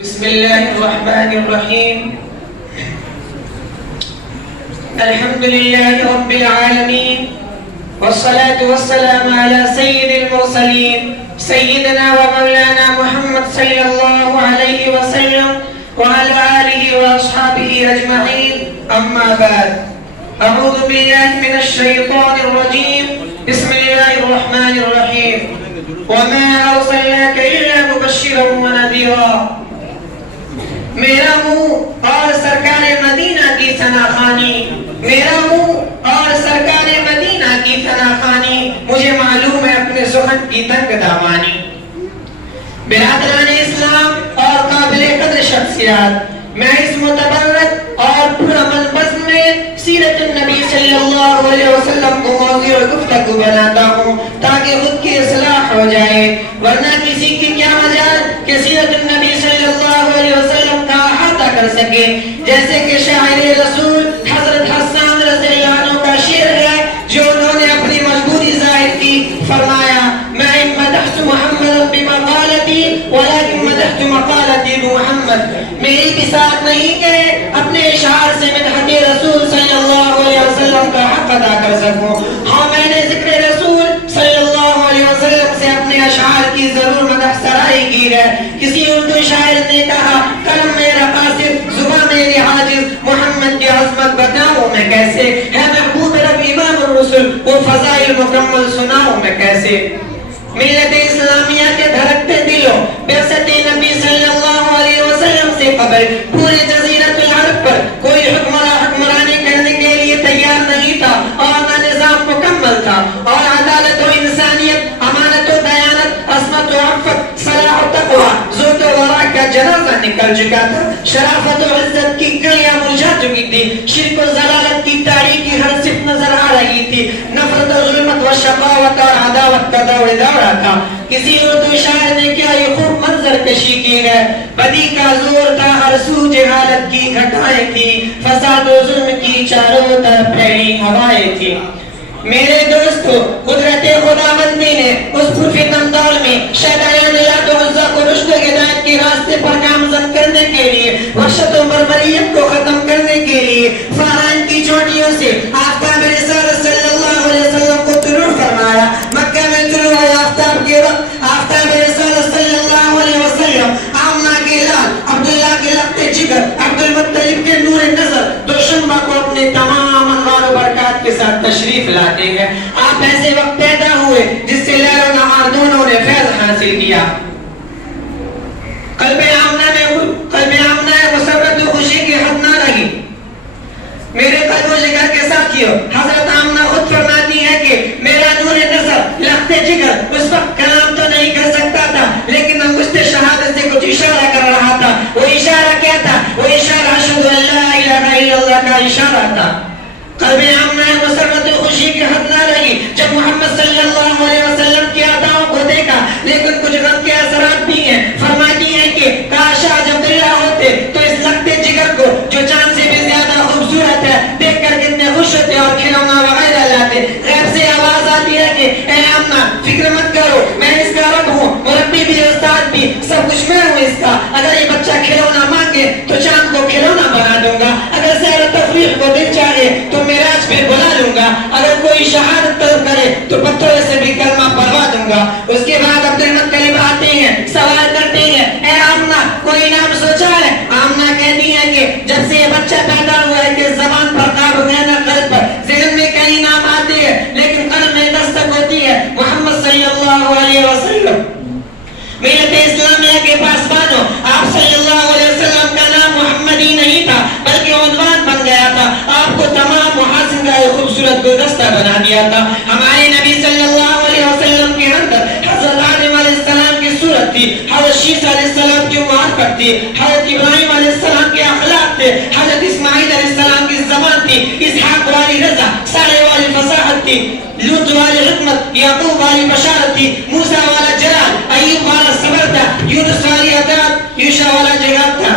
بسم الله الرحمن الرحيم. الحمد لله رب العالمين، والصلاة والسلام على سيد المرسلين سيدنا ومولانا محمد صلى الله عليه وسلم وعلى آله وأصحابه أجمعين. أما بعد، أعوذ بالله من الشيطان الرجيم. بسم الله الرحمن الرحيم. وما أرسلناك إلا مبشرا ونذيرا. میرا منہ اور سرکار مدینہ کی ثناخوانی، میرا منہ اور سرکار مدینہ کی ثناخوانی، مجھے معلوم ہے اپنے سخن کی تنگ دامانی. برادران اسلام اور قابل قدر شخصیات، میں اس متبرک اور پرامن بزم میں سیرت النبی صلی اللہ علیہ وسلم کو موضوع گفتگو بناتا ہوں تاکہ خود کی اصلاح ہو جائے، ورنہ کسی کی کیا مجال کہ سیرت النبی صلی اللہ علیہ وسلم کا احاطہ کر سکے. جیسے کہ شاعر رسول حضرت حسان رضی اللہ عنہ کا شعر ہے جو انہوں نے اپنی مجبوری ظاہر کی. فرمایا میں مدحت محمد بمقالتی ولكن مدحت مقالتی بمحمد. میری بساط نہیں کہ اپنے اشعار سے مدحت رسول صلی اللہ علیہ وسلم کا حق ادا کر سکوں. ہاں، میں نے ذکر رسول صلی اللہ علیہ وسلم سے اپنے اشعار کی ضرور مدح سرائی کی ہے. کسی اردو شاعر نے کہا قلم میرا قاصد زبان میری عاجز، محمد کی عظمت بتاؤں میں کیسے، ہے محبوب رب امام الرسل وہ فضائل مکمل سناؤں میں کیسے. ملت اسلامیہ کے دھڑکتے دلوں بعثت نبی صلی اللہ علیہ وسلم سے قبل پورے جزیرۃ العرب پر کوئی حکمرانی کرنے کے لیے تیار نہیں تھا، اور نہ نظام مکمل تھا، اور عدالت و انسانیت، امانت و دیانت، عصمت و عفت، صلاح و تقوی، زہد و ورع کا جنازہ نکل چکا تھا. شرافت و عزت کی کڑیاں مرجھا چکی تھی. شرک و ضلالت کی تاریکی ہر صف نظر آ رہی تھی. نفرت و ظلمت و شقاوت اور عداوت کا دور دورہ تھا. کسی اردو شاعر نے کیا یہ خوب منظر کشی کی ہے. بدی کا زور تھا، ہر سو جہالت کی گھٹائیں تھی، فساد و ظلم کی چاروں طرف پھیلی ہوائیں تھی. میرے دوستو، قدرت خداوندی نے اس پرفتن دور میں شیطان لات و عزا کو رشد و ہدایت کے راستے پر گامزن کرنے کے لیے، وحشت و بربریت کو ختم کرنے کے لیے فاران کی چوٹیوں سے آفتاب رسالت صلی اللہ علیہ وسلم کو طلوع فرمایا. مکہ میں طلوع آفتاب کے وقت آفتاب رسالت صلی اللہ علیہ وسلم آمنہ کے لال، عبداللہ کے لخت جگر، عبد المطلب کے نور نظر دوشنبہ کو اپنے تمام انوار و برکات کے ساتھ تشریف لاتے ہیں. آپ ایسے وقت پیدا ہوئے جس سے لیل و نہار دونوں نے فیض حاصل کیا. قلب آمنہ مسرت و خوشی کی حد نہ رہی. میرے قلب و جگر کے ساتھیوں، حضرت آمنہ خود فرماتی ہے کہ میرا نور نظر لخت جگر اس وقت کلام تو نہیں کر سکتا تھا، لیکن انگشت شہادت سے کچھ اشارہ کر رہا تھا. وہ اشارہ کیا تھا؟ وہ اشارہ اشہد ان لا الہ الا اللہ کا اشارہ تھا. قلب آمنہ مسرت و خوشی کی حد نہ رہی جب محمد صلی اللہ علیہ وسلم کی عطاؤں کو دیکھا، لیکن کچھ غم کے اثرات بھی ہیں. فرماتی ہیں کہ کاش آج عبداللہ ہوتے تو اس لخت جگر کو جو چاند سے بھی زیادہ خوبصورت ہے دیکھ کر کتنے خوش ہوتے اور کھلونا وغیرہ لاتے. غیب سے آواز آتی ہے کہ اے آمنہ فکر مت کرو، میں اس کا رب ہوں، مربی بھی، استاد بھی، سب کچھ میں ہوں اس کا. اگر یہ بچہ کھلونا مانگے تو چاند کو کھلونا بنا دوں گا. اگر سیر و تفریح کو دل چاہے تو معراج پہ بلا لوں گا. اگر کوئی شہادت طلب کرے تو پتھروں سے بھی کلمہ پڑھوا دوں گا. اس کے بعد عبد المطلب آتے ہیں، سوال کرتے ہیں اے آمنہ کوئی نام سوچا ہے؟ آمنہ کہتی ہے کہ جب سے یہ بچہ پیدا ہوا ہے کہ زبان پر قابو ہے نہ قلب پر. ذہن میں کئی نام آتے ہیں لیکن قلب میں دستک ہوتی ہے محمد صلی اللہ علیہ وسلم. ملت اسلامیہ کے پاسبانوں، آپ صلی اللہ علیہ وسلم کا نام محمد ہی نہیں تھا بلکہ عنوان بن گیا تھا. آپ کو تمام محاسن کا ایک خوبصورت گلدستہ بنا دیا تھا. ہمارے نبی صلی اللہ علیہ وسلم کے اندر حضرت آدم علیہ السلام کی صورت تھی، حضرت شیس علیہ السلام کی معرفت تھی، حضرت ابراہیم علیہ السلام کے اخلاق تھے، حضرت اسماعیل علیہ السلام کی زبان تھی، اسحاق والی رضا، صالح والی فصاحت تھی، لوط والی حکمت، یعقوب والی بشارت تھی، موسیٰ والا جلال، ایوب والا صبر تھا، یونس والی عطاعت، یوشع والا جگات تھا.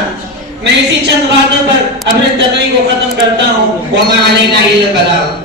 میں اسی چند باتوں پر اپنے تقریر کو ختم کرتا ہوں. وما علینا الا البلاغ.